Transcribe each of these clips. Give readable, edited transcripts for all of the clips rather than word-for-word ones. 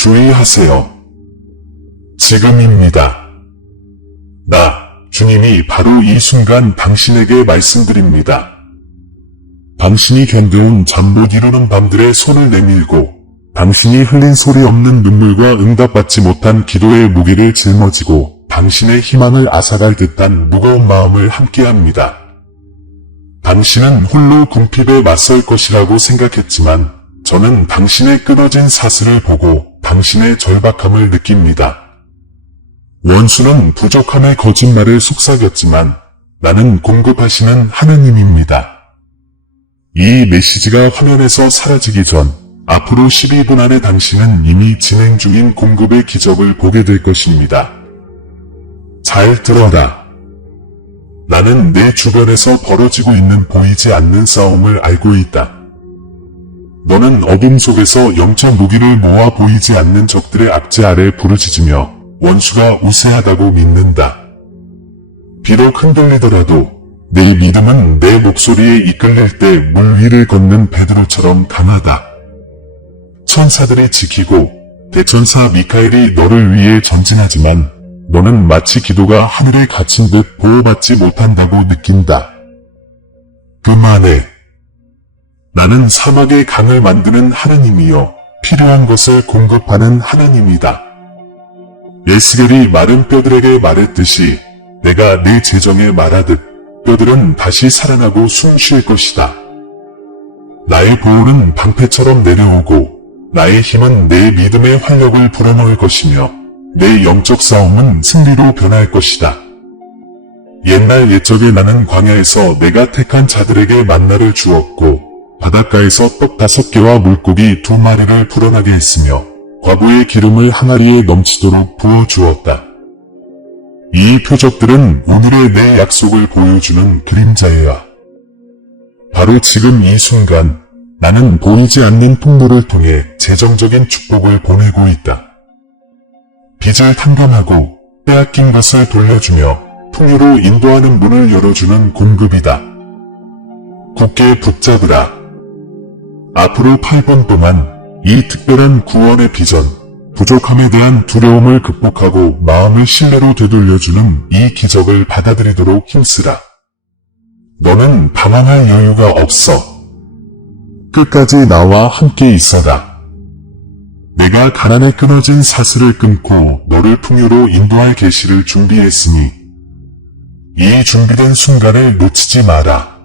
주의하세요. 지금입니다. 주님이 바로 이 순간 당신에게 말씀드립니다. 당신이 견뎌온 잠 못 이루는 밤들의 손을 내밀고 당신이 흘린 소리 없는 눈물과 응답받지 못한 기도의 무게를 짊어지고 당신의 희망을 앗아갈 듯한 무거운 마음을 함께합니다. 당신은 홀로 궁핍에 맞설 것이라고 생각했지만 저는 당신의 끊어진 사슬을 보고 당신의 절박함을 느낍니다. 원수는 부족함의 거짓말을 속삭였지만 나는 공급하시는 하느님입니다. 이 메시지가 화면에서 사라지기 전 앞으로 12분 안에 당신은 이미 진행 중인 공급의 기적을 보게 될 것입니다. 잘 들어라. 나는 내 주변에서 벌어지고 있는 보이지 않는 싸움을 알고 있다. 너는 어둠 속에서 영적 무기를 모아 보이지 않는 적들의 압제 아래 부르짖으며 원수가 우세하다고 믿는다. 비록 흔들리더라도 내 믿음은 내 목소리에 이끌릴 때 물 위를 걷는 베드로처럼 강하다. 천사들이 지키고 대천사 미카엘이 너를 위해 전진하지만 너는 마치 기도가 하늘에 갇힌 듯 보호받지 못한다고 느낀다. 그만해. 나는 사막의 강을 만드는 하나님이요 필요한 것을 공급하는 하나님이다. 에스겔이 마른 뼈들에게 말했듯이 내가 내 재정에 말하듯 뼈들은 다시 살아나고 숨 쉴 것이다. 나의 보호는 방패처럼 내려오고 나의 힘은 내 믿음의 활력을 불어넣을 것이며 내 영적 싸움은 승리로 변할 것이다. 옛날 옛적에 나는 광야에서 내가 택한 자들에게 만나를 주었고 바닷가에서 떡 5개와 물고기 2마리를 불어나게 했으며 과부의 기름을 항아리에 넘치도록 부어주었다. 이 표적들은 오늘의 내 약속을 보여주는 그림자예요. 바로 지금 이 순간 나는 보이지 않는 풍물을 통해 재정적인 축복을 보내고 있다. 빚을 탕감하고 빼앗긴 것을 돌려주며 풍요로 인도하는 문을 열어주는 공급이다. 굳게 붙잡으라. 앞으로 8분 동안 이 특별한 구원의 비전, 부족함에 대한 두려움을 극복하고 마음을 신뢰로 되돌려주는 이 기적을 받아들이도록 힘쓰라. 너는 방황할 여유가 없어. 끝까지 나와 함께 있어라. 내가 가난에 끊어진 사슬을 끊고 너를 풍요로 인도할 계시를 준비했으니 이 준비된 순간을 놓치지 마라.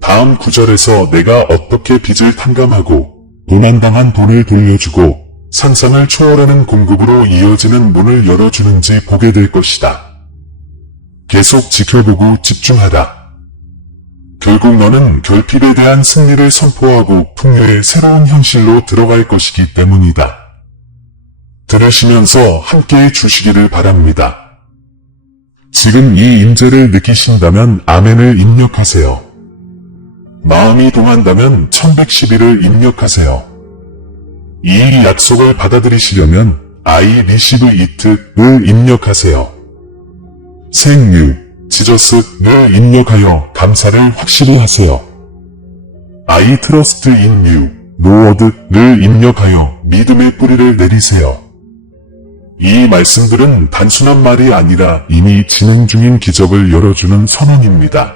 다음 구절에서 내가 어떻게 빚을 탕감하고 도난당한 돈을 돌려주고 상상을 초월하는 공급으로 이어지는 문을 열어주는지 보게 될 것이다. 계속 지켜보고 집중하라. 결국 너는 결핍에 대한 승리를 선포하고 풍요의 새로운 현실로 들어갈 것이기 때문이다. 들으시면서 함께해 주시기를 바랍니다. 지금 이 임재를 느끼신다면 아멘을 입력하세요. 마음이 동한다면 1111을 입력하세요. 이 약속을 받아들이시려면 I receive it를 입력하세요. 생유, 지저스를 입력하여 감사를 확실히 하세요. I trust in you, Lord를 입력하여 믿음의 뿌리를 내리세요. 이 말씀들은 단순한 말이 아니라 이미 진행 중인 기적을 열어주는 선언입니다.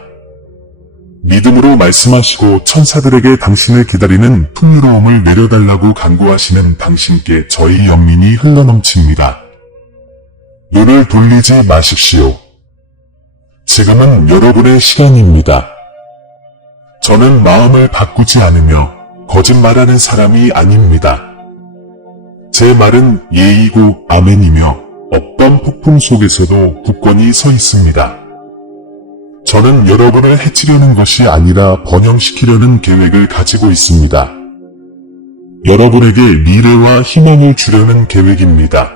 믿음으로 말씀하시고 천사들에게 당신을 기다리는 풍요로움을 내려달라고 간구하시는 당신께 저희 영민이 흘러넘칩니다. 눈을 돌리지 마십시오. 지금은 여러분의 시간입니다. 저는 마음을 바꾸지 않으며 거짓말하는 사람이 아닙니다. 제 말은 예이고 아멘이며 어떤 폭풍 속에서도 굳건히 서 있습니다. 저는 여러분을 해치려는 것이 아니라 번영시키려는 계획을 가지고 있습니다. 여러분에게 미래와 희망을 주려는 계획입니다.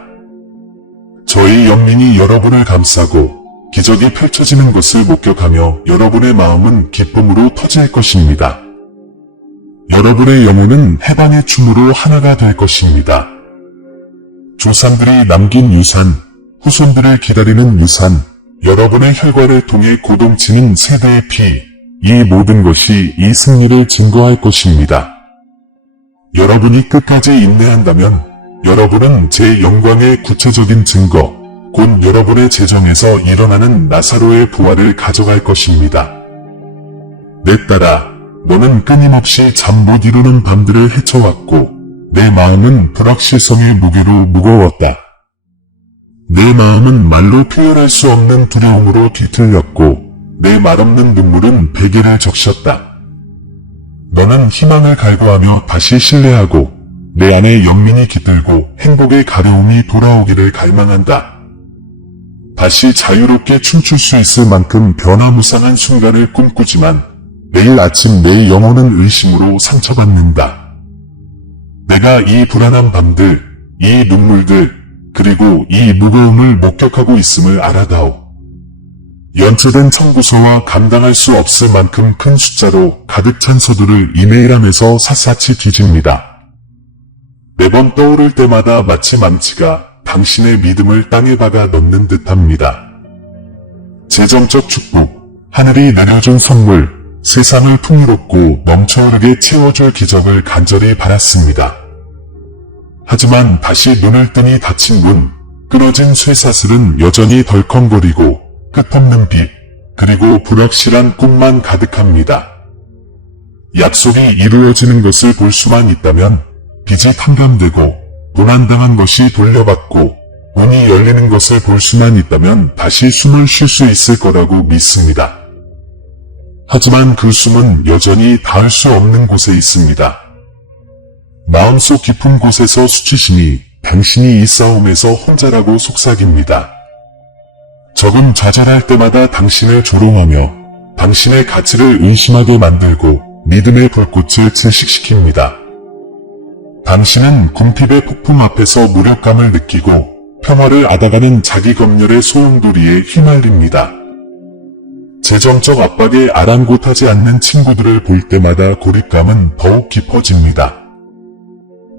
저희 영민이 여러분을 감싸고 기적이 펼쳐지는 것을 목격하며 여러분의 마음은 기쁨으로 터질 것입니다. 여러분의 영혼은 해방의 춤으로 하나가 될 것입니다. 조상들이 남긴 유산, 후손들을 기다리는 유산, 여러분의 혈관을 통해 고동치는 세대의 피, 이 모든 것이 이 승리를 증거할 것입니다. 여러분이 끝까지 인내한다면 여러분은 제 영광의 구체적인 증거, 곧 여러분의 재정에서 일어나는 나사로의 부활을 가져갈 것입니다. 내 딸아, 너는 끊임없이 잠 못 이루는 밤들을 헤쳐왔고 내 마음은 불확실성의 무게로 무거웠다. 내 마음은 말로 표현할 수 없는 두려움으로 뒤틀렸고 내 말없는 눈물은 베개를 적셨다. 너는 희망을 갈구하며 다시 신뢰하고 내 안에 연민이 깃들고 행복의 가려움이 돌아오기를 갈망한다. 다시 자유롭게 춤출 수 있을 만큼 변화무쌍한 순간을 꿈꾸지만 내일 아침 내 영혼은 의심으로 상처받는다. 내가 이 불안한 밤들, 이 눈물들, 그리고 이 무거움을 목격하고 있음을 알아다오. 연초된 청구서와 감당할 수 없을 만큼 큰 숫자로 가득 찬 서두를 이메일함에서 샅샅이 뒤집니다. 매번 떠오를 때마다 마치 망치가 당신의 믿음을 땅에 박아 넣는 듯합니다. 재정적 축복, 하늘이 내려준 선물, 세상을 풍요롭고 넘쳐흐르게 채워줄 기적을 간절히 바랐습니다. 하지만 다시 눈을 뜨니 닫힌 문, 끊어진 쇠사슬은 여전히 덜컹거리고 끝없는 빛, 그리고 불확실한 꿈만 가득합니다. 약속이 이루어지는 것을 볼 수만 있다면 빚이 탕감되고 도난당한 것이 돌려받고 문이 열리는 것을 볼 수만 있다면 다시 숨을 쉴 수 있을 거라고 믿습니다. 하지만 그 숨은 여전히 닿을 수 없는 곳에 있습니다. 마음속 깊은 곳에서 수치심이 당신이 이 싸움에서 혼자라고 속삭입니다. 적은 좌절할 때마다 당신을 조롱하며 당신의 가치를 의심하게 만들고 믿음의 불꽃을 질식시킵니다. 당신은 궁핍의 폭풍 앞에서 무력감을 느끼고 평화를 앗아가는 자기 검열의 소용돌이에 휘말립니다. 재정적 압박에 아랑곳하지 않는 친구들을 볼 때마다 고립감은 더욱 깊어집니다.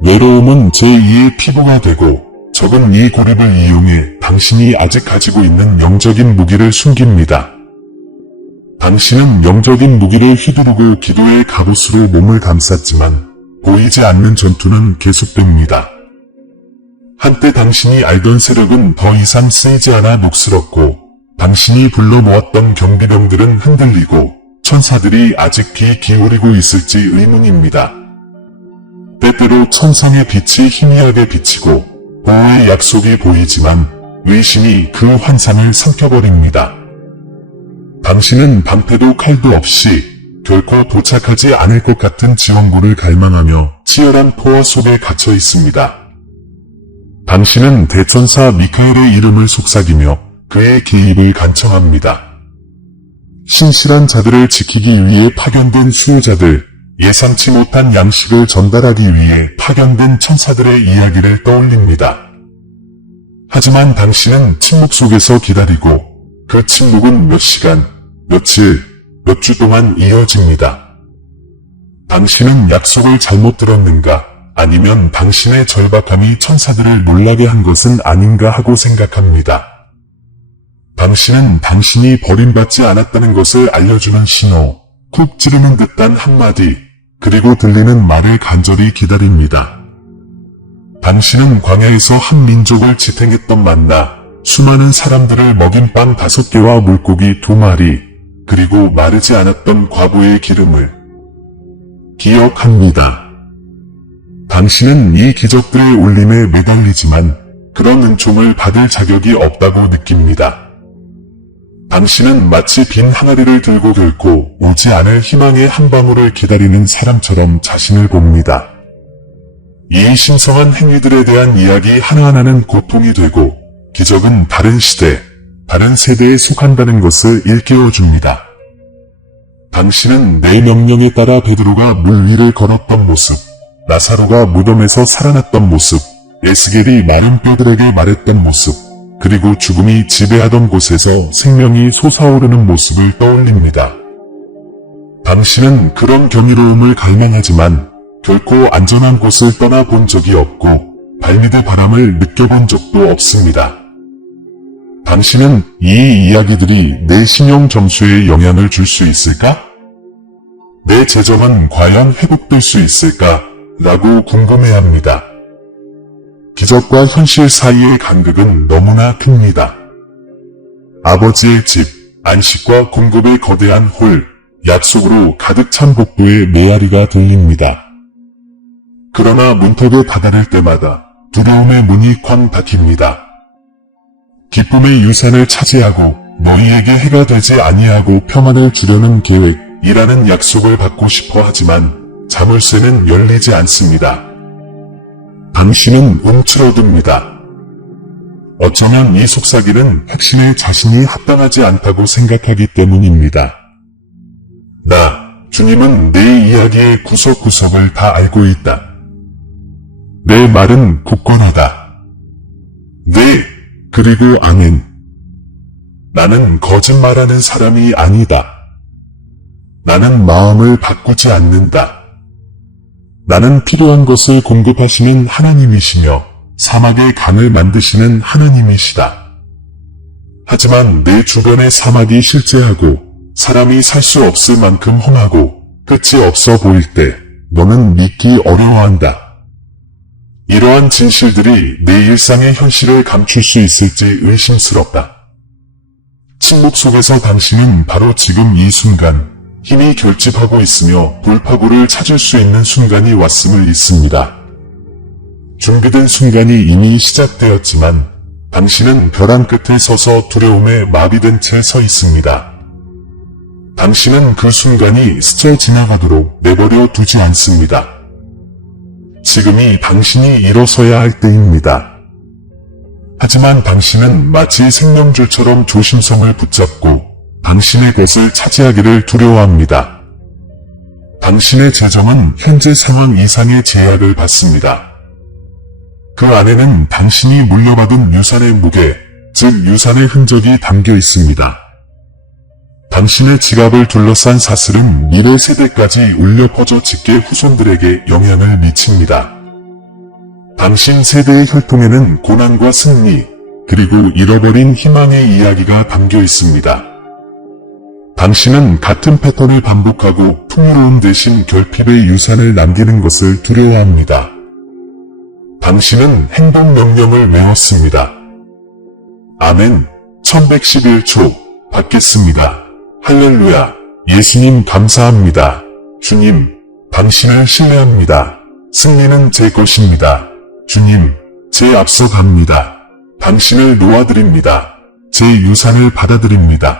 외로움은 제2의 피부가 되고 적은 이 고립을 이용해 당신이 아직 가지고 있는 영적인 무기를 숨깁니다. 당신은 영적인 무기를 휘두르고 기도의 갑옷으로 몸을 감쌌지만 보이지 않는 전투는 계속됩니다. 한때 당신이 알던 세력은 더 이상 쓰이지 않아 녹슬었고 당신이 불러 모았던 경비병들은 흔들리고 천사들이 아직 귀 기울이고 있을지 의문입니다. 때때로 천상의 빛이 희미하게 비치고 보호의 약속이 보이지만 의심이 그 환상을 삼켜버립니다. 당신은 방패도 칼도 없이 결코 도착하지 않을 것 같은 지원군을 갈망하며 치열한 포화 속에 갇혀 있습니다. 당신은 대천사 미카엘의 이름을 속삭이며 그의 개입을 간청합니다. 신실한 자들을 지키기 위해 파견된 수호자들, 예상치 못한 양식을 전달하기 위해 파견된 천사들의 이야기를 떠올립니다. 하지만 당신은 침묵 속에서 기다리고 그 침묵은 몇 시간, 며칠, 몇 주 동안 이어집니다. 당신은 약속을 잘못 들었는가 아니면 당신의 절박함이 천사들을 놀라게 한 것은 아닌가 하고 생각합니다. 당신은 당신이 버림받지 않았다는 것을 알려주는 신호, 쿡 찌르는 듯한 한마디, 그리고 들리는 말을 간절히 기다립니다. 당신은 광야에서 한 민족을 지탱했던 만나, 수많은 사람들을 먹인 빵 5개와 물고기 2마리, 그리고 마르지 않았던 과부의 기름을 기억합니다. 당신은 이 기적들의 울림에 매달리지만 그런 은총을 받을 자격이 없다고 느낍니다. 당신은 마치 빈 항아리를 들고 결코 오지 않을 희망의 한 방울을 기다리는 사람처럼 자신을 봅니다. 이 신성한 행위들에 대한 이야기 하나하나는 고통이 되고 기적은 다른 시대, 다른 세대에 속한다는 것을 일깨워줍니다. 당신은 내 명령에 따라 베드로가 물 위를 걸었던 모습, 나사로가 무덤에서 살아났던 모습, 에스겔이 마른 뼈들에게 말했던 모습, 그리고 죽음이 지배하던 곳에서 생명이 솟아오르는 모습을 떠올립니다. 당신은 그런 경이로움을 갈망하지만 결코 안전한 곳을 떠나본 적이 없고 발밑의 바람을 느껴본 적도 없습니다. 당신은 이 이야기들이 내 신용 점수에 영향을 줄 수 있을까? 내 재정은 과연 회복될 수 있을까? 라고 궁금해합니다. 기적과 현실 사이의 간극은 너무나 큽니다. 아버지의 집, 안식과 공급의 거대한 홀, 약속으로 가득 찬 복도의 메아리가 들립니다. 그러나 문턱에 다다를 때마다 두려움의 문이 쾅 닫힙니다. 기쁨의 유산을 차지하고 너희에게 해가 되지 아니하고 평안을 주려는 계획이라는 약속을 받고 싶어 하지만 자물쇠는 열리지 않습니다. 당신은 움츠러듭니다. 어쩌면 이 속삭이는 확신에 자신이 합당하지 않다고 생각하기 때문입니다. 주님은 내 이야기의 구석구석을 다 알고 있다. 내 말은 굳건하다. 네, 그리고 아멘. 나는 거짓말하는 사람이 아니다. 나는 마음을 바꾸지 않는다. 나는 필요한 것을 공급하시는 하나님이시며 사막의 강을 만드시는 하나님이시다. 하지만 내 주변의 사막이 실제하고 사람이 살 수 없을 만큼 험하고 끝이 없어 보일 때 너는 믿기 어려워한다. 이러한 진실들이 내 일상의 현실을 감출 수 있을지 의심스럽다. 침묵 속에서 당신은 바로 지금 이 순간 힘이 결집하고 있으며 돌파구를 찾을 수 있는 순간이 왔음을 믿습니다. 준비된 순간이 이미 시작되었지만 당신은 벼랑 끝에 서서 두려움에 마비된 채 서 있습니다. 당신은 그 순간이 스쳐 지나가도록 내버려 두지 않습니다. 지금이 당신이 일어서야 할 때입니다. 하지만 당신은 마치 생명줄처럼 조심성을 붙잡고 당신의 것을 차지하기를 두려워합니다. 당신의 재정은 현재 상황 이상의 제약을 받습니다. 그 안에는 당신이 물려받은 유산의 무게, 즉 유산의 흔적이 담겨 있습니다. 당신의 지갑을 둘러싼 사슬은 미래 세대까지 울려 퍼져 직계 후손들에게 영향을 미칩니다. 당신 세대의 혈통에는 고난과 승리, 그리고 잃어버린 희망의 이야기가 담겨 있습니다. 당신은 같은 패턴을 반복하고 풍요로움 대신 결핍의 유산을 남기는 것을 두려워합니다. 당신은 행동 명령을 외웠습니다. 아멘. 1111초 받겠습니다. 할렐루야. 예수님 감사합니다. 주님, 당신을 신뢰합니다. 승리는 제 것입니다. 주님, 제 앞서 갑니다. 당신을 놓아드립니다. 제 유산을 받아들입니다.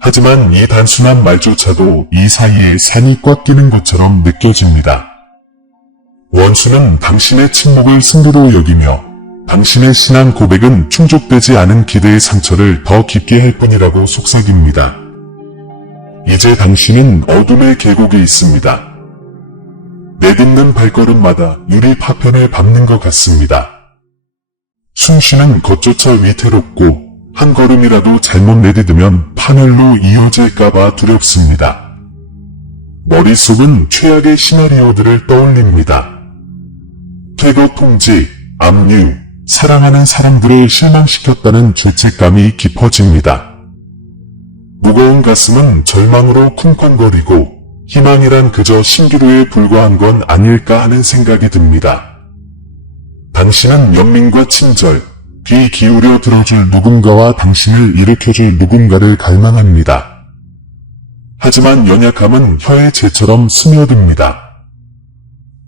하지만 이 단순한 말조차도 이 사이에 산이 꽉 끼는 것처럼 느껴집니다. 원수는 당신의 침묵을 승부로 여기며 당신의 신앙 고백은 충족되지 않은 기대의 상처를 더 깊게 할 뿐이라고 속삭입니다. 이제 당신은 어둠의 계곡에 있습니다. 내딛는 발걸음마다 유리 파편을 밟는 것 같습니다. 숨쉬는 것조차 위태롭고 한 걸음이라도 잘못 내딛으면 파멸로 이어질까봐 두렵습니다. 머릿속은 최악의 시나리오들을 떠올립니다. 퇴거 통지, 압류, 사랑하는 사람들을 실망시켰다는 죄책감이 깊어집니다. 무거운 가슴은 절망으로 쿵쾅거리고 희망이란 그저 신기루에 불과한 건 아닐까 하는 생각이 듭니다. 당신은 연민과 친절, 귀 기울여 들어줄 누군가와 당신을 일으켜줄 누군가를 갈망합니다. 하지만 연약함은 혀의 재처럼 스며듭니다.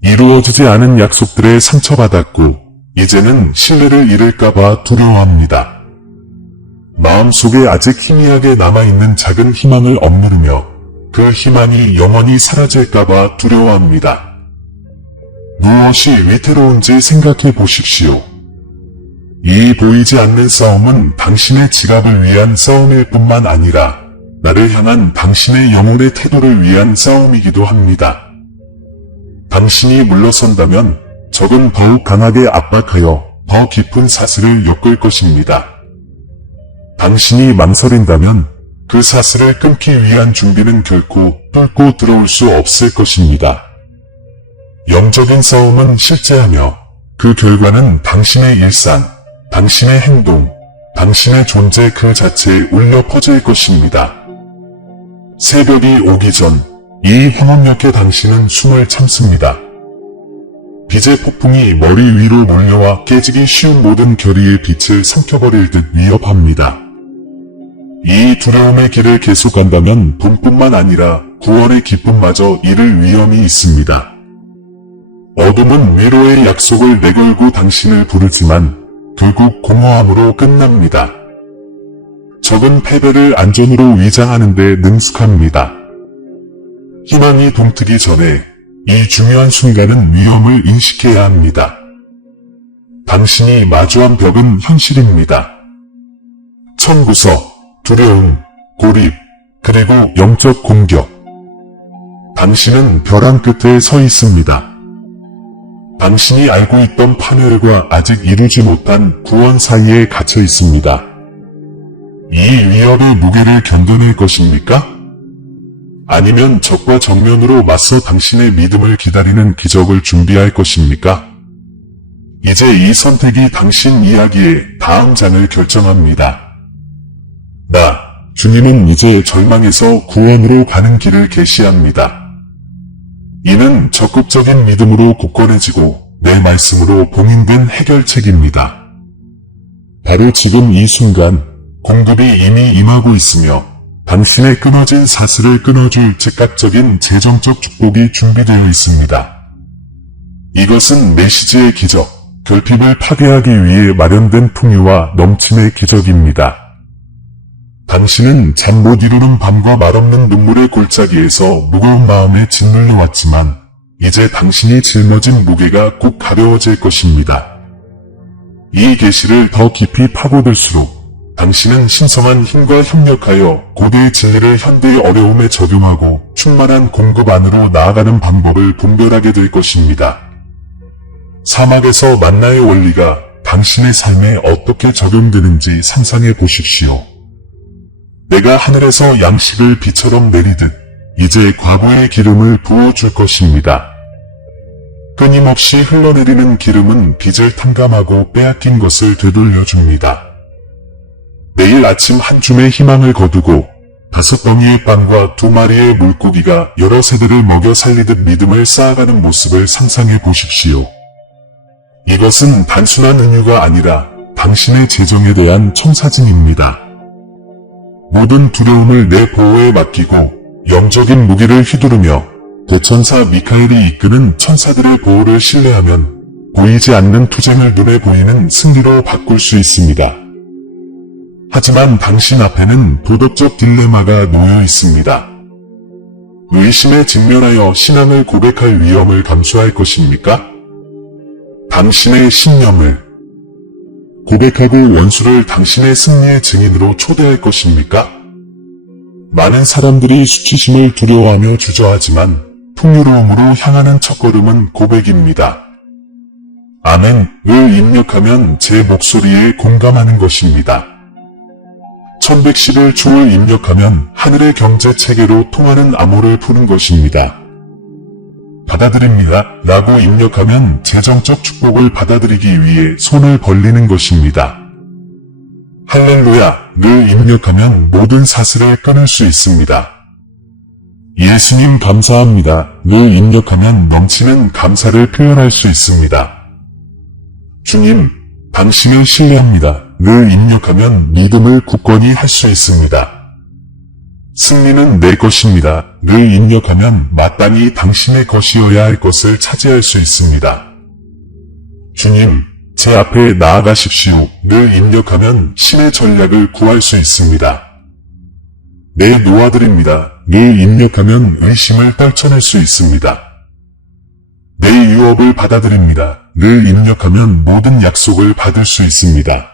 이루어지지 않은 약속들에 상처받았고 이제는 신뢰를 잃을까봐 두려워합니다. 마음속에 아직 희미하게 남아있는 작은 희망을 억누르며 그 희망이 영원히 사라질까봐 두려워합니다. 무엇이 위태로운지 생각해 보십시오. 이 보이지 않는 싸움은 당신의 지갑을 위한 싸움일 뿐만 아니라 나를 향한 당신의 영혼의 태도를 위한 싸움이기도 합니다. 당신이 물러선다면 적은 더욱 강하게 압박하여 더 깊은 사슬을 엮을 것입니다. 당신이 망설인다면 그 사슬을 끊기 위한 준비는 결코 뚫고 들어올 수 없을 것입니다. 영적인 싸움은 실제하며 그 결과는 당신의 일상, 당신의 행동, 당신의 존재 그 자체에 울려 퍼질 것입니다. 새벽이 오기 전 이 황혼역에 당신은 숨을 참습니다. 빚의 폭풍이 머리 위로 몰려와 깨지기 쉬운 모든 결의의 빛을 삼켜버릴 듯 위협합니다. 이 두려움의 길을 계속 간다면 돈뿐만 아니라 구원의 기쁨마저 잃을 위험이 있습니다. 어둠은 위로의 약속을 내걸고 당신을 부르지만 결국 공허함으로 끝납니다. 적은 패배를 안전으로 위장하는 데 능숙합니다. 희망이 동트기 전에 이 중요한 순간은 위험을 인식해야 합니다. 당신이 마주한 벽은 현실입니다. 청구서, 두려움, 고립, 그리고 영적 공격. 당신은 벼랑 끝에 서 있습니다. 당신이 알고 있던 파멸과 아직 이루지 못한 구원 사이에 갇혀 있습니다. 이 위협의 무게를 견뎌낼 것입니까? 아니면 적과 정면으로 맞서 당신의 믿음을 기다리는 기적을 준비할 것입니까? 이제 이 선택이 당신 이야기의 다음 장을 결정합니다. 주님은 이제 절망에서 구원으로 가는 길을 계시합니다. 이는 적극적인 믿음으로 굳건해지고 내 말씀으로 봉인된 해결책입니다. 바로 지금 이 순간 공급이 이미 임하고 있으며 당신의 끊어진 사슬을 끊어줄 즉각적인 재정적 축복이 준비되어 있습니다. 이것은 메시지의 기적, 결핍을 파괴하기 위해 마련된 풍요와 넘침의 기적입니다. 당신은 잠 못 이루는 밤과 말없는 눈물의 골짜기에서 무거운 마음에 짓눌려 왔지만 이제 당신이 짊어진 무게가 곧 가벼워질 것입니다. 이 계시를 더 깊이 파고들수록 당신은 신성한 힘과 협력하여 고대의 진리를 현대의 어려움에 적용하고 충만한 공급 안으로 나아가는 방법을 분별하게 될 것입니다. 사막에서 만나의 원리가 당신의 삶에 어떻게 적용되는지 상상해 보십시오. 내가 하늘에서 양식을 비처럼 내리듯 이제 과거의 기름을 부어줄 것입니다. 끊임없이 흘러내리는 기름은 빚을 탕감하고 빼앗긴 것을 되돌려줍니다. 내일 아침 한 줌의 희망을 거두고 5덩이의 빵과 2마리의 물고기가 여러 세대를 먹여 살리듯 믿음을 쌓아가는 모습을 상상해 보십시오. 이것은 단순한 은유가 아니라 당신의 재정에 대한 청사진입니다. 모든 두려움을 내 보호에 맡기고 영적인 무기를 휘두르며 대천사 미카엘이 이끄는 천사들의 보호를 신뢰하면 보이지 않는 투쟁을 눈에 보이는 승리로 바꿀 수 있습니다. 하지만 당신 앞에는 도덕적 딜레마가 놓여 있습니다. 의심에 직면하여 신앙을 고백할 위험을 감수할 것입니까? 당신의 신념을 고백하고 원수를 당신의 승리의 증인으로 초대할 것입니까? 많은 사람들이 수치심을 두려워하며 주저하지만 풍요로움으로 향하는 첫걸음은 고백입니다. 아멘을 입력하면 제 목소리에 공감하는 것입니다. 1111초를 입력하면 하늘의 경제 체계로 통하는 암호를 푸는 것입니다. 받아들입니다 라고 입력하면 재정적 축복을 받아들이기 위해 손을 벌리는 것입니다. 할렐루야를 입력하면 모든 사슬을 끊을 수 있습니다. 예수님 감사합니다를 입력하면 넘치는 감사를 표현할 수 있습니다. 주님, 당신을 신뢰합니다를 입력하면 믿음을 굳건히 할 수 있습니다. 승리는 내 것입니다를 입력하면 마땅히 당신의 것이어야 할 것을 차지할 수 있습니다. 주님, 제 앞에 나아가십시오를 입력하면 신의 전략을 구할 수 있습니다. 내 놓아드립니다를 입력하면 의심을 떨쳐낼 수 있습니다. 내 유업을 받아들입니다를 입력하면 모든 약속을 받을 수 있습니다.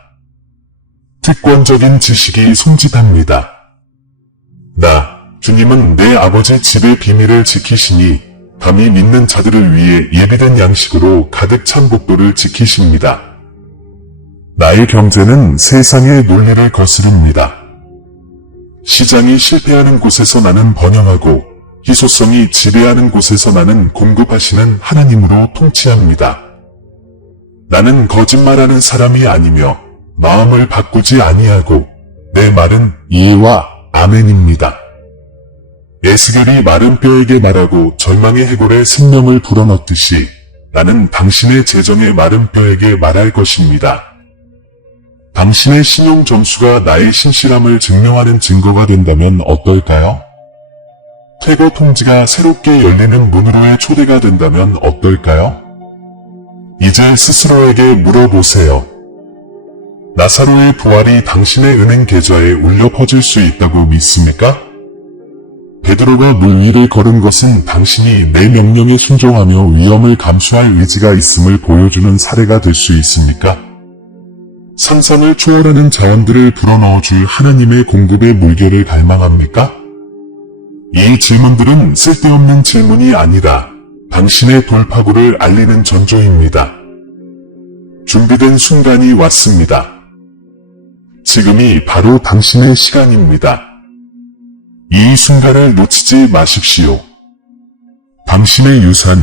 특권적인 지식이 손짓합니다. 주님은 내 아버지 집의 비밀을 지키시니 감히 믿는 자들을 위해 예비된 양식으로 가득 찬 복도를 지키십니다. 나의 경제는 세상의 논리를 거스릅니다. 시장이 실패하는 곳에서 나는 번영하고 희소성이 지배하는 곳에서 나는 공급하시는 하나님으로 통치합니다. 나는 거짓말하는 사람이 아니며 마음을 바꾸지 아니하고 내 말은 예와 아멘입니다. 에스겔이 마른 뼈에게 말하고 절망의 해골에 생명을 불어넣듯이 나는 당신의 재정의 마른 뼈에게 말할 것입니다. 당신의 신용 점수가 나의 신실함을 증명하는 증거가 된다면 어떨까요? 퇴거 통지가 새롭게 열리는 문으로의 초대가 된다면 어떨까요? 이제 스스로에게 물어보세요. 나사로의 부활이 당신의 은행 계좌에 울려 퍼질 수 있다고 믿습니까? 베드로가 물 위를 걸은 것은 당신이 내 명령에 순종하며 위험을 감수할 의지가 있음을 보여주는 사례가 될 수 있습니까? 상상을 초월하는 자원들을 불어넣어줄 하나님의 공급의 물결을 갈망합니까? 이 질문들은 쓸데없는 질문이 아니라 당신의 돌파구를 알리는 전조입니다. 준비된 순간이 왔습니다. 지금이 바로 당신의 시간입니다. 이 순간을 놓치지 마십시오. 당신의 유산,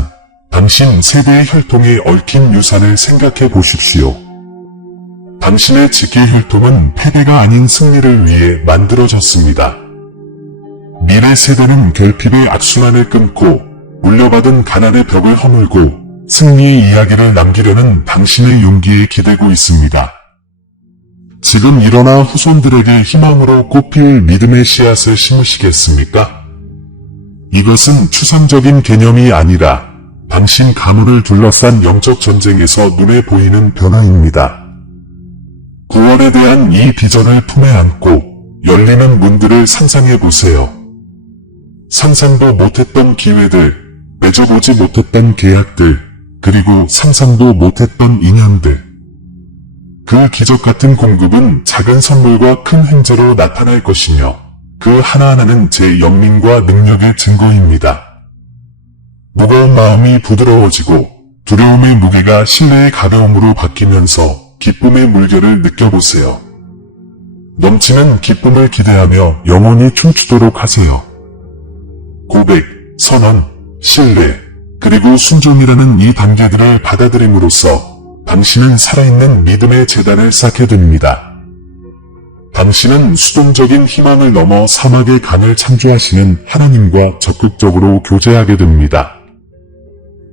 당신 세대의 혈통에 얽힌 유산을 생각해 보십시오. 당신의 직계 혈통은 패배가 아닌 승리를 위해 만들어졌습니다. 미래 세대는 결핍의 악순환을 끊고 물려받은 가난의 벽을 허물고 승리의 이야기를 남기려는 당신의 용기에 기대고 있습니다. 지금 일어나 후손들에게 희망으로 꽃피울 믿음의 씨앗을 심으시겠습니까? 이것은 추상적인 개념이 아니라 당신 가문을 둘러싼 영적 전쟁에서 눈에 보이는 변화입니다. 구원에 대한 이 비전을 품에 안고 열리는 문들을 상상해 보세요. 상상도 못했던 기회들, 맺어보지 못했던 계약들, 그리고 상상도 못했던 인연들. 그 기적 같은 공급은 작은 선물과 큰 횡재로 나타날 것이며 그 하나하나는 제 영민과 능력의 증거입니다. 무거운 마음이 부드러워지고 두려움의 무게가 신뢰의 가벼움으로 바뀌면서 기쁨의 물결을 느껴보세요. 넘치는 기쁨을 기대하며 영원히 춤추도록 하세요. 고백, 선언, 신뢰, 그리고 순종이라는 이 단계들을 받아들임으로써 당신은 살아있는 믿음의 재단을 쌓게 됩니다. 당신은 수동적인 희망을 넘어 사막의 강을 창조하시는 하나님과 적극적으로 교제하게 됩니다.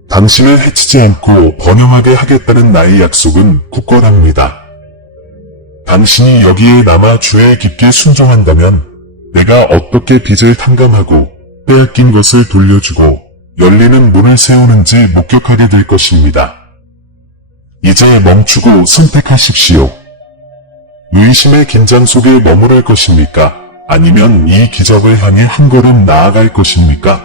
당신을 해치지 않고 번영하게 하겠다는 나의 약속은 굳건합니다. 당신이 여기에 남아 주에 깊게 순종한다면 내가 어떻게 빚을 탕감하고 빼앗긴 것을 돌려주고 열리는 문을 세우는지 목격하게 될 것입니다. 이제 멈추고 선택하십시오. 의심의 긴장 속에 머무를 것입니까? 아니면 이 기적을 향해 한 걸음 나아갈 것입니까?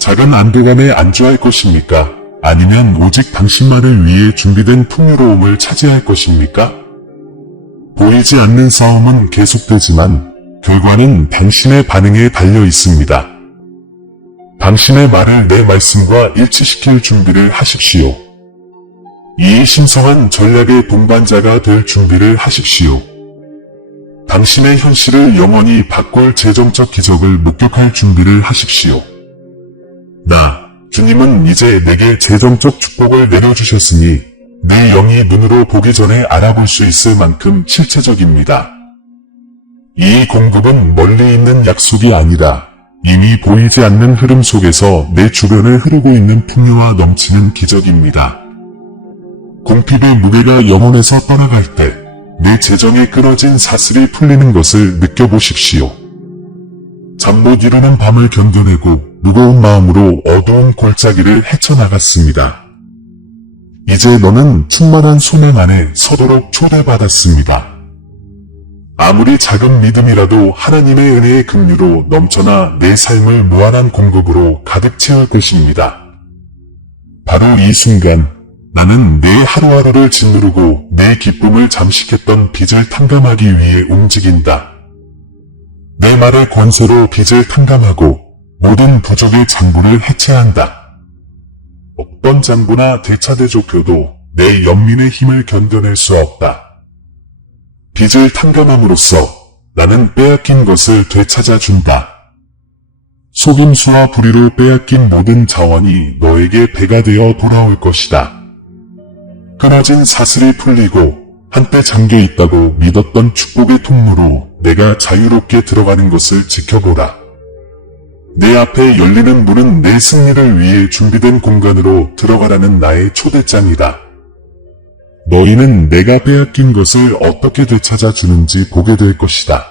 작은 안도감에 안주할 것입니까? 아니면 오직 당신만을 위해 준비된 풍요로움을 차지할 것입니까? 보이지 않는 싸움은 계속되지만 결과는 당신의 반응에 달려 있습니다. 당신의 말을 내 말씀과 일치시킬 준비를 하십시오. 이 신성한 전략의 동반자가 될 준비를 하십시오. 당신의 현실을 영원히 바꿀 재정적 기적을 목격할 준비를 하십시오. 주님은 이제 내게 재정적 축복을 내려주셨으니 내 영이 눈으로 보기 전에 알아볼 수 있을 만큼 실체적입니다. 이 공급은 멀리 있는 약속이 아니라 이미 보이지 않는 흐름 속에서 내 주변을 흐르고 있는 풍요와 넘치는 기적입니다. 궁핍의 무게가 영혼에서 떠나갈 때 내 재정에 끊어진 사슬이 풀리는 것을 느껴보십시오. 잠 못 이루는 밤을 견뎌내고 무거운 마음으로 어두운 골짜기를 헤쳐나갔습니다. 이제 너는 충만한 소망 안에 서도록 초대받았습니다. 아무리 작은 믿음이라도 하나님의 은혜의 긍휼로 넘쳐나 내 삶을 무한한 공급으로 가득 채울 것입니다. 바로 이 순간 나는 내 하루하루를 짓누르고 내 기쁨을 잠식했던 빚을 탕감하기 위해 움직인다. 내 말의 권세로 빚을 탕감하고 모든 부족의 장부를 해체한다. 어떤 장부나 대차대조표도 내 연민의 힘을 견뎌낼 수 없다. 빚을 탕감함으로써 나는 빼앗긴 것을 되찾아준다. 속임수와 불의로 빼앗긴 모든 자원이 너에게 배가 되어 돌아올 것이다. 끊어진 사슬이 풀리고 한때 잠겨있다고 믿었던 축복의 통로로 내가 자유롭게 들어가는 것을 지켜보라. 내 앞에 열리는 문은 내 승리를 위해 준비된 공간으로 들어가라는 나의 초대장이다. 너희는 내가 빼앗긴 것을 어떻게 되찾아 주는지 보게 될 것이다.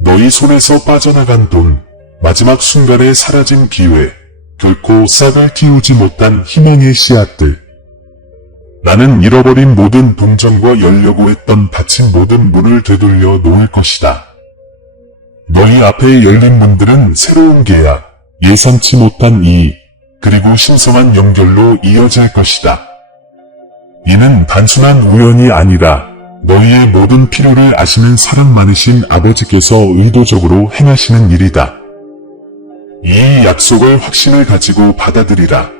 너희 손에서 빠져나간 돈, 마지막 순간에 사라진 기회, 결코 싹을 틔우지 못한 희망의 씨앗들. 나는 잃어버린 모든 동전과 열려고 했던 닫힌 모든 문을 되돌려 놓을 것이다. 너희 앞에 열린 문들은 새로운 계약, 예상치 못한 이익, 그리고 신성한 연결로 이어질 것이다. 이는 단순한 우연이 아니라 너희의 모든 필요를 아시는 사랑 많으신 아버지께서 의도적으로 행하시는 일이다. 이 약속을 확신을 가지고 받아들이라.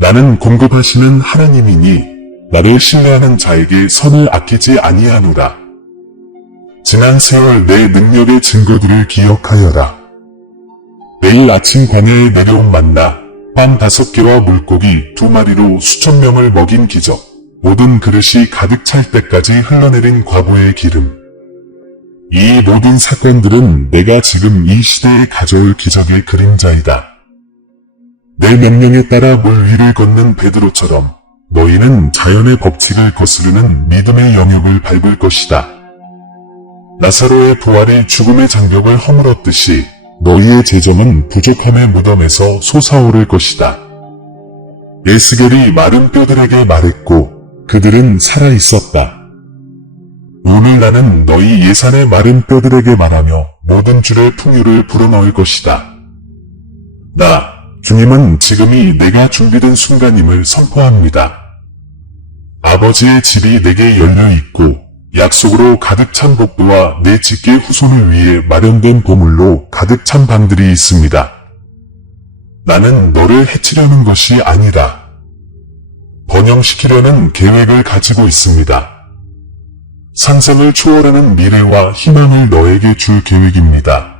나는 공급하시는 하나님이니 나를 신뢰하는 자에게 선을 아끼지 아니하노라. 지난 세월 내 능력의 증거들을 기억하여라. 내일 아침 광야에 내려온 만나, 빵 5개와 물고기 2마리로 수천 명을 먹인 기적, 모든 그릇이 가득 찰 때까지 흘러내린 과부의 기름. 이 모든 사건들은 내가 지금 이 시대에 가져올 기적의 그림자이다. 내 명령에 따라 물 위를 걷는 베드로처럼 너희는 자연의 법칙을 거스르는 믿음의 영역을 밟을 것이다. 나사로의 부활이 죽음의 장벽을 허물었듯이 너희의 재정은 부족함의 무덤에서 솟아오를 것이다. 에스겔이 마른 뼈들에게 말했고 그들은 살아있었다. 오늘 나는 너희 예산의 마른 뼈들에게 말하며 모든 줄의 풍요를 불어넣을 것이다. 나, 주님은 지금이 내가 준비된 순간임을 선포합니다. 아버지의 집이 내게 열려있고 약속으로 가득 찬 복도와 내 직계 후손을 위해 마련된 보물로 가득 찬 방들이 있습니다. 나는 너를 해치려는 것이 아니라 번영시키려는 계획을 가지고 있습니다. 상상을 초월하는 미래와 희망을 너에게 줄 계획입니다.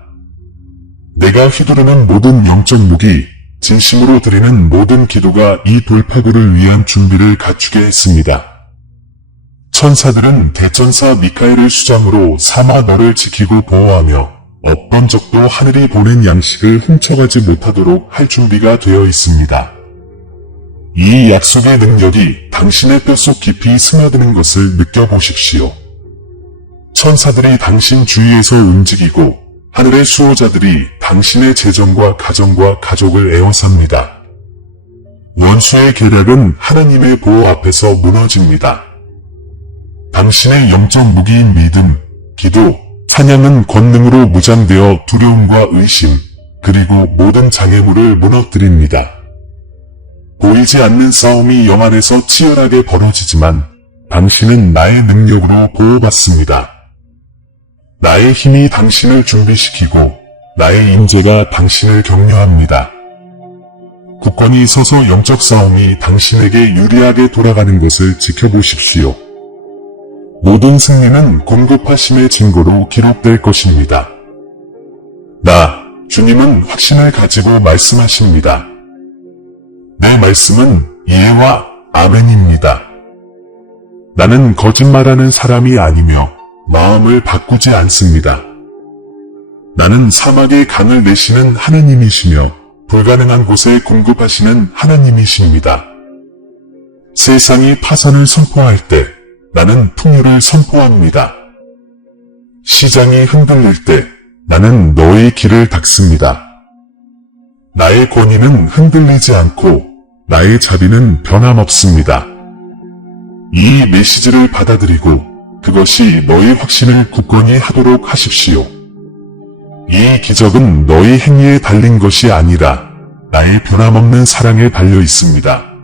내가 휘두르는 모든 영적 무기, 진심으로 드리는 모든 기도가 이 돌파구를 위한 준비를 갖추게 했습니다. 천사들은 대천사 미카엘을 수장으로 삼아 너를 지키고 보호하며 어떤 적도 하늘이 보낸 양식을 훔쳐가지 못하도록 할 준비가 되어 있습니다. 이 약속의 능력이 당신의 뼛속 깊이 스며드는 것을 느껴보십시오. 천사들이 당신 주위에서 움직이고 하늘의 수호자들이 당신의 재정과 가정과 가족을 에워쌉니다. 원수의 계략은 하나님의 보호 앞에서 무너집니다. 당신의 영적 무기인 믿음, 기도, 찬양은 권능으로 무장되어 두려움과 의심, 그리고 모든 장애물을 무너뜨립니다. 보이지 않는 싸움이 영 안에서 치열하게 벌어지지만 당신은 나의 능력으로 보호받습니다. 나의 힘이 당신을 준비시키고 나의 임재가 당신을 격려합니다. 국권이 서서 영적 싸움이 당신에게 유리하게 돌아가는 것을 지켜보십시오. 모든 승리는 공급하심의 증거로 기록될 것입니다. 나, 주님은 확신을 가지고 말씀하십니다. 내 말씀은 예와 아멘입니다. 나는 거짓말하는 사람이 아니며 마음을 바꾸지 않습니다. 나는 사막의 강을 내시는 하나님이시며 불가능한 곳에 공급하시는 하나님이십니다. 세상이 파산을 선포할 때 나는 풍요를 선포합니다. 시장이 흔들릴 때 나는 너의 길을 닦습니다. 나의 권위는 흔들리지 않고 나의 자비는 변함없습니다. 이 메시지를 받아들이고 그것이 너의 확신을 굳건히 하도록 하십시오. 이 기적은 너의 행위에 달린 것이 아니라 나의 변함없는 사랑에 달려 있습니다.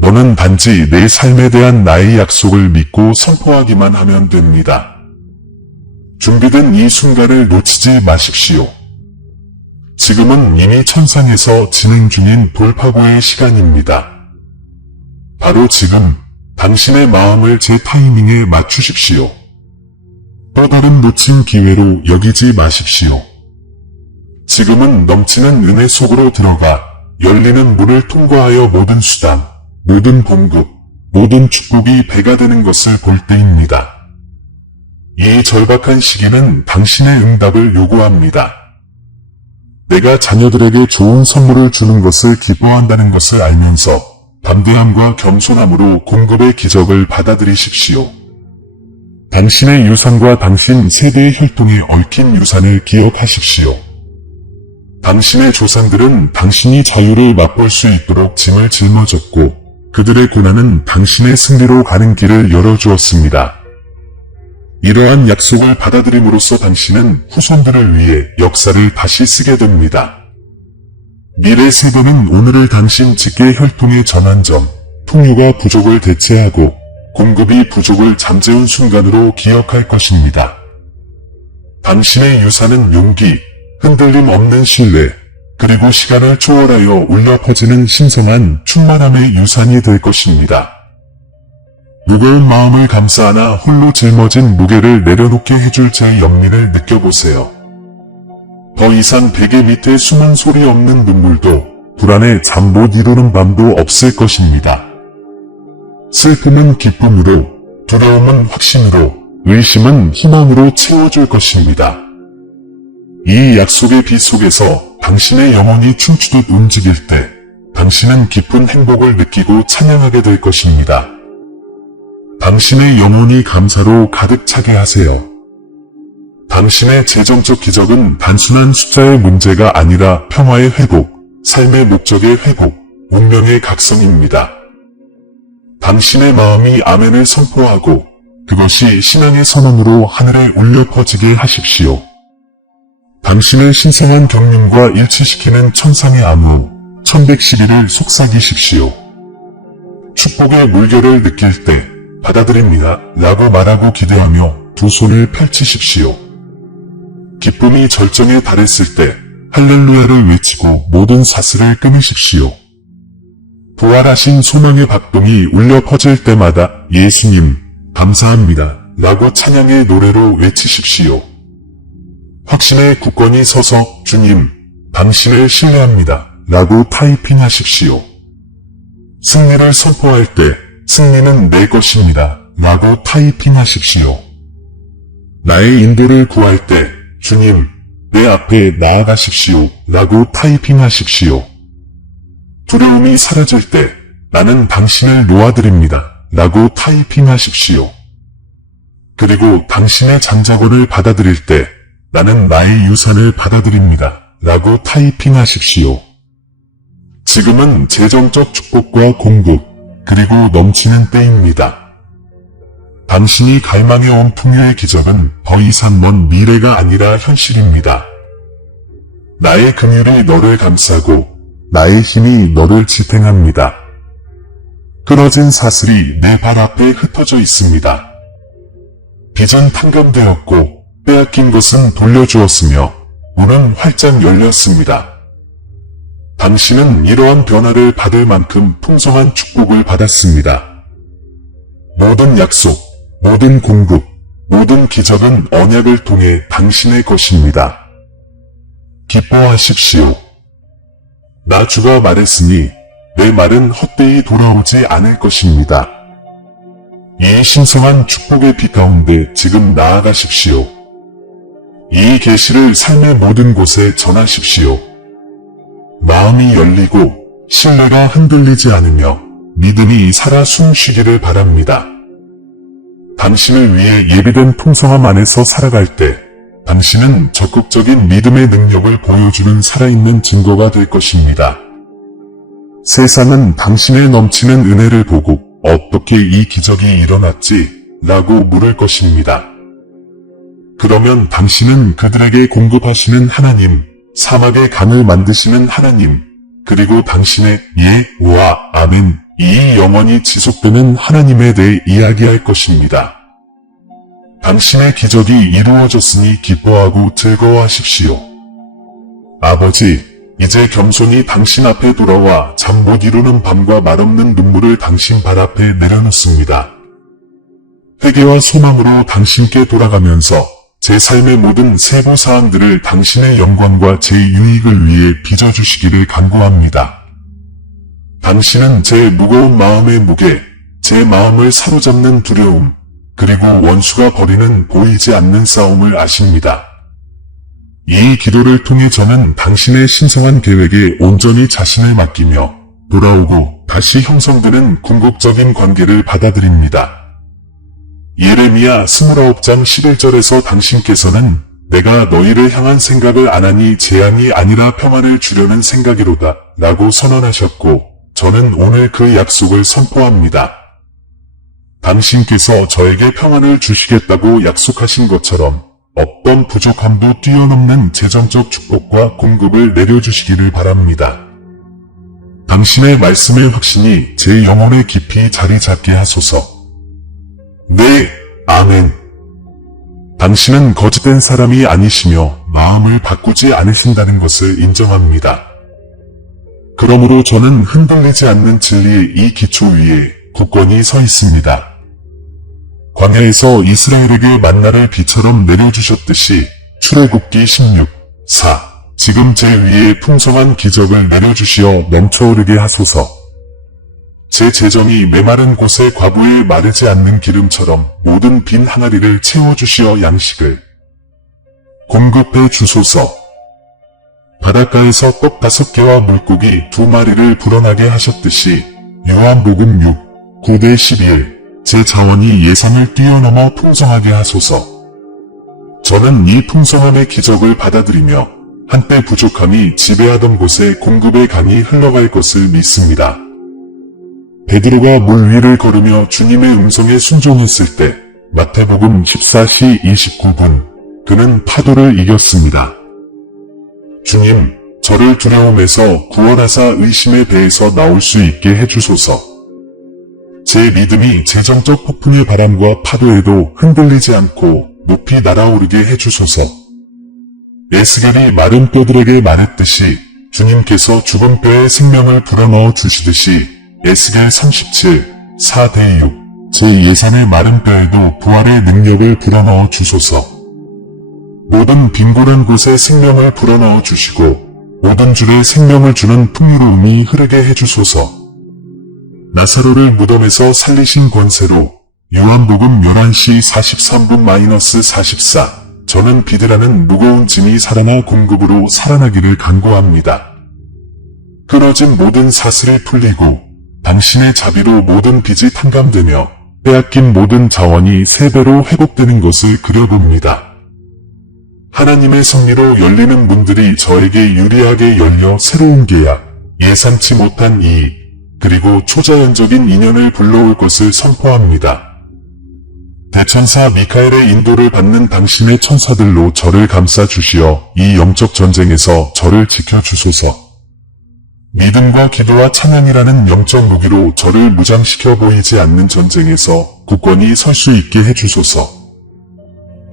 너는 단지 내 삶에 대한 나의 약속을 믿고 선포하기만 하면 됩니다. 준비된 이 순간을 놓치지 마십시오. 지금은 이미 천상에서 진행 중인 돌파구의 시간입니다. 바로 지금 당신의 마음을 제 타이밍에 맞추십시오. 또 다른 놓친 기회로 여기지 마십시오. 지금은 넘치는 은혜 속으로 들어가 열리는 문을 통과하여 모든 수단, 모든 공급, 모든 축복이 배가 되는 것을 볼 때입니다. 이 절박한 시기는 당신의 응답을 요구합니다. 내가 자녀들에게 좋은 선물을 주는 것을 기뻐한다는 것을 알면서 담대함과 겸손함으로 공급의 기적을 받아들이십시오. 당신의 유산과 당신 세대의 혈통에 얽힌 유산을 기억하십시오. 당신의 조상들은 당신이 자유를 맛볼 수 있도록 짐을 짊어졌고 그들의 고난은 당신의 승리로 가는 길을 열어주었습니다. 이러한 약속을 받아들임으로써 당신은 후손들을 위해 역사를 다시 쓰게 됩니다. 미래 세대는 오늘을 당신 직계 혈통의 전환점, 풍요가 부족을 대체하고 공급이 부족을 잠재운 순간으로 기억할 것입니다. 당신의 유산은 용기, 흔들림 없는 신뢰, 그리고 시간을 초월하여 울려 퍼지는 신성한 충만함의 유산이 될 것입니다. 무거운 마음을 감싸안아 홀로 짊어진 무게를 내려놓게 해줄 제 연민을 느껴보세요. 더 이상 베개 밑에 숨은 소리 없는 눈물도 불안에 잠 못 이루는 밤도 없을 것입니다. 슬픔은 기쁨으로, 두려움은 확신으로, 의심은 희망으로 채워줄 것입니다. 이 약속의 빛 속에서 당신의 영혼이 춤추듯 움직일 때 당신은 깊은 행복을 느끼고 찬양하게 될 것입니다. 당신의 영혼이 감사로 가득 차게 하세요. 당신의 재정적 기적은 단순한 숫자의 문제가 아니라 평화의 회복, 삶의 목적의 회복, 운명의 각성입니다. 당신의 마음이 아멘을 선포하고 그것이 신앙의 선언으로 하늘에 울려 퍼지게 하십시오. 당신의 신성한 경륜과 일치시키는 천상의 암호 1111을 속삭이십시오. 축복의 물결을 느낄 때 받아들입니다 라고 말하고 기대하며 두 손을 펼치십시오. 기쁨이 절정에 달했을 때 할렐루야를 외치고 모든 사슬을 끊으십시오. 부활하신 소망의 박동이 울려 퍼질 때마다 예수님 감사합니다 라고 찬양의 노래로 외치십시오. 확신의 굳건히 서서 주님 당신을 신뢰합니다 라고 타이핑하십시오. 승리를 선포할 때 승리는 내 것입니다 라고 타이핑하십시오. 나의 인도를 구할 때 주님 내 앞에 나아가십시오 라고 타이핑하십시오. 두려움이 사라질 때 나는 당신을 놓아드립니다 라고 타이핑하십시오. 그리고 당신의 장자권을 받아들일 때 나는 나의 유산을 받아들입니다 라고 타이핑하십시오. 지금은 재정적 축복과 공급 그리고 넘치는 때입니다. 당신이 갈망해온 풍요의 기적은 더 이상 먼 미래가 아니라 현실입니다. 나의 긍휼이 너를 감싸고 나의 힘이 너를 지탱합니다. 끊어진 사슬이 내 발 앞에 흩어져 있습니다. 빚은 탕감되었고 빼앗긴 것은 돌려주었으며 문은 활짝 열렸습니다. 당신은 이러한 변화를 받을 만큼 풍성한 축복을 받았습니다. 모든 약속, 모든 공급, 모든 기적은 언약을 통해 당신의 것입니다. 기뻐하십시오. 나 주가 말했으니 내 말은 헛되이 돌아오지 않을 것입니다. 이 신성한 축복의 빛 가운데 지금 나아가십시오. 이 계시를 삶의 모든 곳에 전하십시오. 마음이 열리고 신뢰가 흔들리지 않으며 믿음이 살아 숨쉬기를 바랍니다. 당신을 위해 예비된 풍성함 안에서 살아갈 때 당신은 적극적인 믿음의 능력을 보여주는 살아있는 증거가 될 것입니다. 세상은 당신의 넘치는 은혜를 보고 어떻게 이 기적이 일어났지? 라고 물을 것입니다. 그러면 당신은 그들에게 공급하시는 하나님, 사막의 강을 만드시는 하나님, 그리고 당신의 예와 아멘, 이 영원히 지속되는 하나님에 대해 이야기할 것입니다. 당신의 기적이 이루어졌으니 기뻐하고 즐거워하십시오. 아버지, 이제 겸손히 당신 앞에 돌아와 잠 못 이루는 밤과 말없는 눈물을 당신 발 앞에 내려놓습니다. 회개와 소망으로 당신께 돌아가면서 제 삶의 모든 세부 사항들을 당신의 영광과 제 유익을 위해 빚어주시기를 간구합니다. 당신은 제 무거운 마음의 무게, 제 마음을 사로잡는 두려움, 그리고 원수가 벌이는 보이지 않는 싸움을 아십니다. 이 기도를 통해 저는 당신의 신성한 계획에 온전히 자신을 맡기며 돌아오고 다시 형성되는 궁극적인 관계를 받아들입니다. 예레미야 29장 11절에서 당신께서는 내가 너희를 향한 생각을 안 하니 재앙이 아니라 평안을 주려는 생각이로다 라고 선언하셨고 저는 오늘 그 약속을 선포합니다. 당신께서 저에게 평안을 주시겠다고 약속하신 것처럼 어떤 부족함도 뛰어넘는 재정적 축복과 공급을 내려주시기를 바랍니다. 당신의 말씀의 확신이 제 영혼에 깊이 자리 잡게 하소서. 네, 아멘. 당신은 거짓된 사람이 아니시며 마음을 바꾸지 않으신다는 것을 인정합니다. 그러므로 저는 흔들리지 않는 진리의 이 기초 위에 굳건히 서 있습니다. 광야에서 이스라엘에게 만나를 비처럼 내려주셨듯이 출애굽기 16:4 지금 제 위에 풍성한 기적을 내려주시어 넘쳐오르게 하소서. 제 재정이 메마른 곳에 과부에 마르지 않는 기름처럼 모든 빈 항아리를 채워주시어 양식을 공급해 주소서. 바닷가에서 떡 5개와 물고기 2마리를 불어나게 하셨듯이 요한복음 6:9-11 제 자원이 예상을 뛰어넘어 풍성하게 하소서. 저는 이 풍성함의 기적을 받아들이며 한때 부족함이 지배하던 곳에 공급의 강이 흘러갈 것을 믿습니다. 베드로가 물 위를 걸으며 주님의 음성에 순종했을 때 마태복음 14시 29분 그는 파도를 이겼습니다. 주님, 저를 두려움에서 구원하사 의심의 배에서 나올 수 있게 해주소서. 제 믿음이 재정적 폭풍의 바람과 파도에도 흔들리지 않고 높이 날아오르게 해주소서. 에스겔이 마른 뼈들에게 말했듯이 주님께서 죽은 뼈에 생명을 불어넣어 주시듯이 에스겔 37:4-6 제 예산의 마른 뼈에도 부활의 능력을 불어넣어 주소서. 모든 빈곤한 곳에 생명을 불어넣어 주시고 모든 줄에 생명을 주는 풍요로움이 흐르게 해주소서. 나사로를 무덤에서 살리신 권세로 요한복음 11시 43분-44 저는 비드라는 무거운 짐이 살아나 공급으로 살아나기를 간구합니다. 끊어진 모든 사슬이 풀리고 당신의 자비로 모든 빚이 탕감되며 빼앗긴 모든 자원이 3배로 회복되는 것을 그려봅니다. 하나님의 섭리로 열리는 문들이 저에게 유리하게 열려 새로운 계약, 예상치 못한 이익, 그리고 초자연적인 인연을 불러올 것을 선포합니다. 대천사 미카엘의 인도를 받는 당신의 천사들로 저를 감싸주시어 이 영적 전쟁에서 저를 지켜주소서. 믿음과 기도와 찬양이라는 영적 무기로 저를 무장시켜 보이지 않는 전쟁에서 굳건히 설 수 있게 해주소서.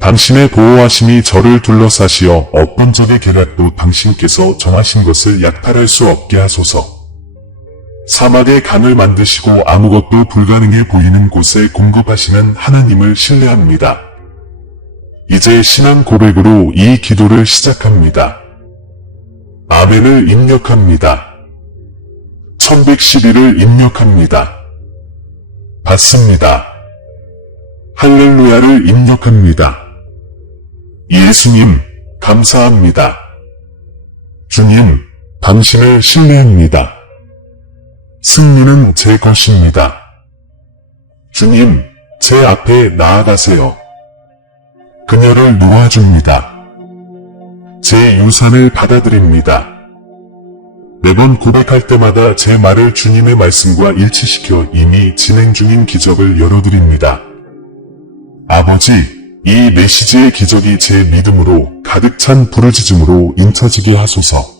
당신의 보호하심이 저를 둘러싸시어 어떤 적의 계략도 당신께서 정하신 것을 약탈할 수 없게 하소서. 사막에 강을 만드시고 아무것도 불가능해 보이는 곳에 공급하시는 하나님을 신뢰합니다. 이제 신앙 고백으로 이 기도를 시작합니다. 아멘을 입력합니다. 1111을 입력합니다. 받습니다. 할렐루야를 입력합니다. 예수님, 감사합니다. 주님, 당신을 신뢰합니다. 승리는 제 것입니다. 주님, 제 앞에 나아가세요. 그녀를 놓아줍니다. 제 유산을 받아들입니다. 매번 고백할 때마다 제 말을 주님의 말씀과 일치시켜 이미 진행 중인 기적을 열어드립니다. 아버지, 이 메시지의 기적이 제 믿음으로 가득 찬 부르짖음으로 인쳐지게 하소서.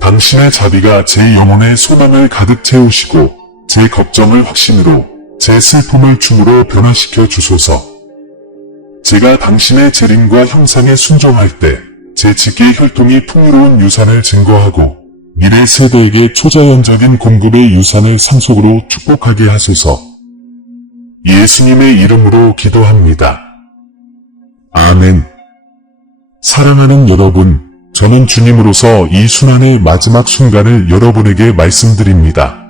당신의 자비가 제 영혼의 소망을 가득 채우시고 제 걱정을 확신으로 제 슬픔을 춤으로 변화시켜 주소서. 제가 당신의 재림과 형상에 순종할 때 제 직계의 혈통이 풍요로운 유산을 증거하고 미래 세대에게 초자연적인 공급의 유산을 상속으로 축복하게 하소서. 예수님의 이름으로 기도합니다. 아멘. 사랑하는 여러분, 저는 주님으로서 이 순환의 마지막 순간을 여러분에게 말씀드립니다.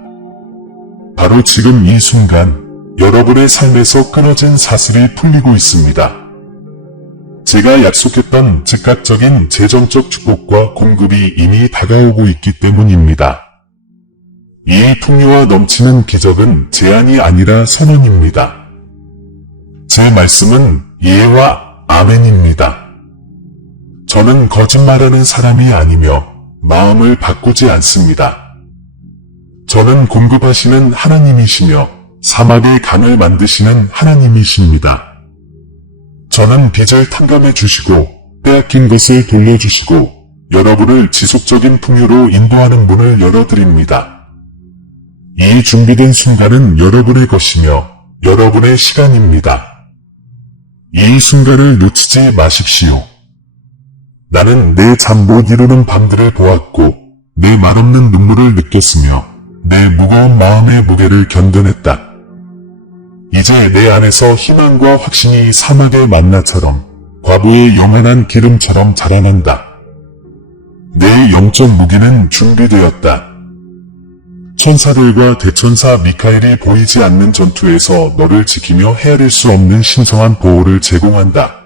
바로 지금 이 순간, 여러분의 삶에서 끊어진 사슬이 풀리고 있습니다. 제가 약속했던 즉각적인 재정적 축복과 공급이 이미 다가오고 있기 때문입니다. 이 풍요와 넘치는 기적은 제안이 아니라 선언입니다. 제 말씀은 예와 아멘입니다. 저는 거짓말하는 사람이 아니며 마음을 바꾸지 않습니다. 저는 공급하시는 하나님이시며 사막의 강을 만드시는 하나님이십니다. 저는 빚을 탕감해 주시고 빼앗긴 것을 돌려주시고 여러분을 지속적인 풍요로 인도하는 문을 열어드립니다. 이 준비된 순간은 여러분의 것이며 여러분의 시간입니다. 이 순간을 놓치지 마십시오. 나는 내 잠 못 이루는 밤들을 보았고 내 말없는 눈물을 느꼈으며 내 무거운 마음의 무게를 견뎌냈다. 이제 내 안에서 희망과 확신이 사막의 만나처럼 과부의 영원한 기름처럼 자라난다. 내 영적 무기는 준비되었다. 천사들과 대천사 미카엘이 보이지 않는 전투에서 너를 지키며 헤아릴 수 없는 신성한 보호를 제공한다.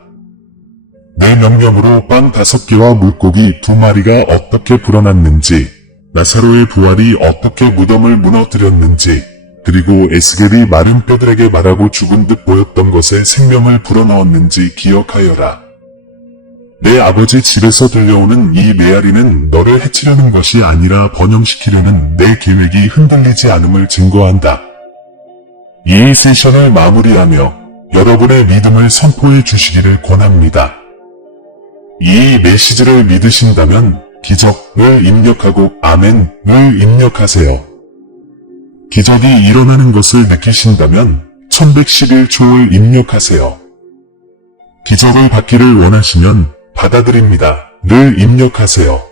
내 명령으로 빵 5개와 물고기 2마리가 어떻게 불어났는지, 나사로의 부활이 어떻게 무덤을 무너뜨렸는지, 그리고 에스겔이 마른 뼈들에게 말하고 죽은 듯 보였던 것에 생명을 불어넣었는지 기억하여라. 내 아버지 집에서 들려오는 이 메아리는 너를 해치려는 것이 아니라 번영시키려는 내 계획이 흔들리지 않음을 증거한다. 이 세션을 마무리하며 여러분의 믿음을 선포해 주시기를 권합니다. 이 메시지를 믿으신다면 기적을 입력하고 아멘을 입력하세요. 기적이 일어나는 것을 느끼신다면 1111초를 입력하세요. 기적을 받기를 원하시면 받아들입니다. 를 입력하세요.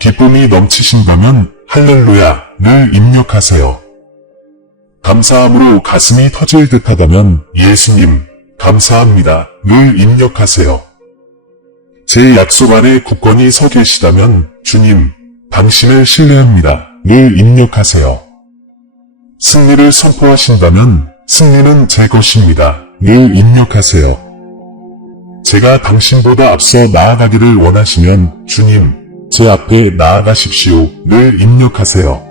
기쁨이 넘치신다면 할렐루야를 입력하세요. 감사함으로 가슴이 터질 듯하다면 예수님 감사합니다. 를 입력하세요. 제 약속 안에 굳건히 서 계시다면 주님 당신을 신뢰합니다. 를 입력하세요. 승리를 선포하신다면 승리는 제 것입니다. 를 입력하세요. 제가 당신보다 앞서 나아가기를 원하시면 주님, 제 앞에 나아가십시오. 를 입력하세요.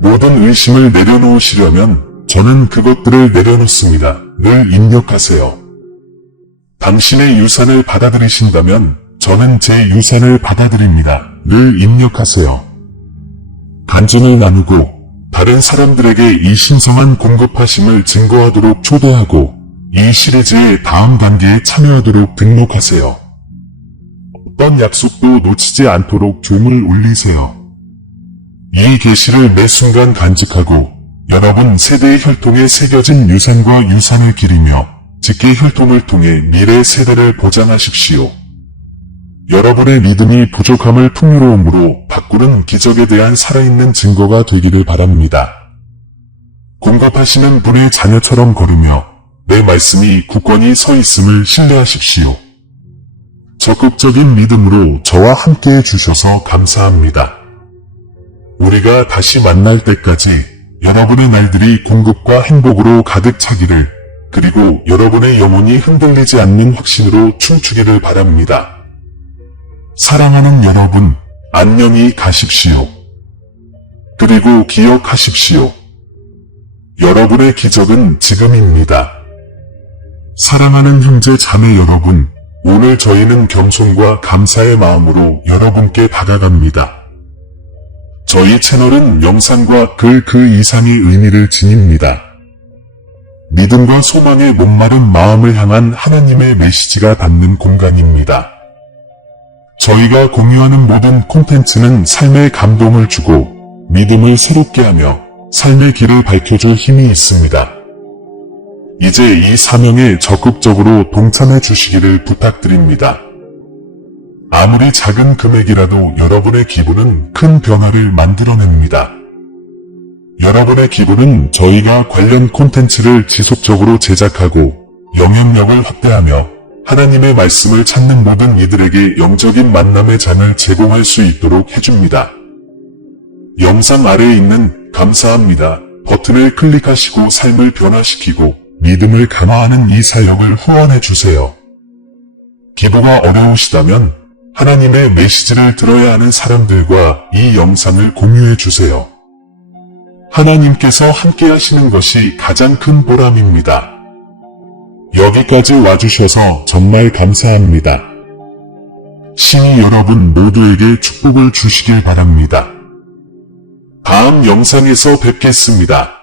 모든 의심을 내려놓으시려면 저는 그것들을 내려놓습니다. 를 입력하세요. 당신의 유산을 받아들이신다면 저는 제 유산을 받아들입니다. 를 입력하세요. 간증을 나누고 다른 사람들에게 이 신성한 공급하심을 증거하도록 초대하고 이 시리즈의 다음 단계에 참여하도록 등록하세요. 어떤 약속도 놓치지 않도록 종을 울리세요. 이 계시를 매 순간 간직하고 여러분 세대의 혈통에 새겨진 유산과 유산을 기리며 직계 혈통을 통해 미래 세대를 보장하십시오. 여러분의 믿음이 부족함을 풍요로움으로 바꾸는 기적에 대한 살아있는 증거가 되기를 바랍니다. 공급하시는 분의 자녀처럼 걸으며 내 말씀이 굳건히 서 있음을 신뢰하십시오. 적극적인 믿음으로 저와 함께 해주셔서 감사합니다. 우리가 다시 만날 때까지 여러분의 날들이 공급과 행복으로 가득 차기를, 그리고 여러분의 영혼이 흔들리지 않는 확신으로 춤추기를 바랍니다. 사랑하는 여러분, 안녕히 가십시오. 그리고 기억하십시오. 여러분의 기적은 지금입니다. 사랑하는 형제 자매 여러분, 오늘 저희는 겸손과 감사의 마음으로 여러분께 다가갑니다. 저희 채널은 영상과 글 그 이상의 의미를 지닙니다. 믿음과 소망의 목마른 마음을 향한 하나님의 메시지가 닿는 공간입니다. 저희가 공유하는 모든 콘텐츠는 삶의 감동을 주고 믿음을 새롭게 하며 삶의 길을 밝혀줄 힘이 있습니다. 이제 이 사명에 적극적으로 동참해 주시기를 부탁드립니다. 아무리 작은 금액이라도 여러분의 기부는 큰 변화를 만들어냅니다. 여러분의 기부는 저희가 관련 콘텐츠를 지속적으로 제작하고 영향력을 확대하며 하나님의 말씀을 찾는 모든 이들에게 영적인 만남의 장을 제공할 수 있도록 해줍니다. 영상 아래에 있는 감사합니다 버튼을 클릭하시고 삶을 변화시키고 믿음을 강화하는 이 사역을 후원해 주세요. 기도가 어려우시다면 하나님의 메시지를 들어야 하는 사람들과 이 영상을 공유해 주세요. 하나님께서 함께 하시는 것이 가장 큰 보람입니다. 여기까지 와주셔서 정말 감사합니다. 신이 여러분 모두에게 축복을 주시길 바랍니다. 다음 영상에서 뵙겠습니다.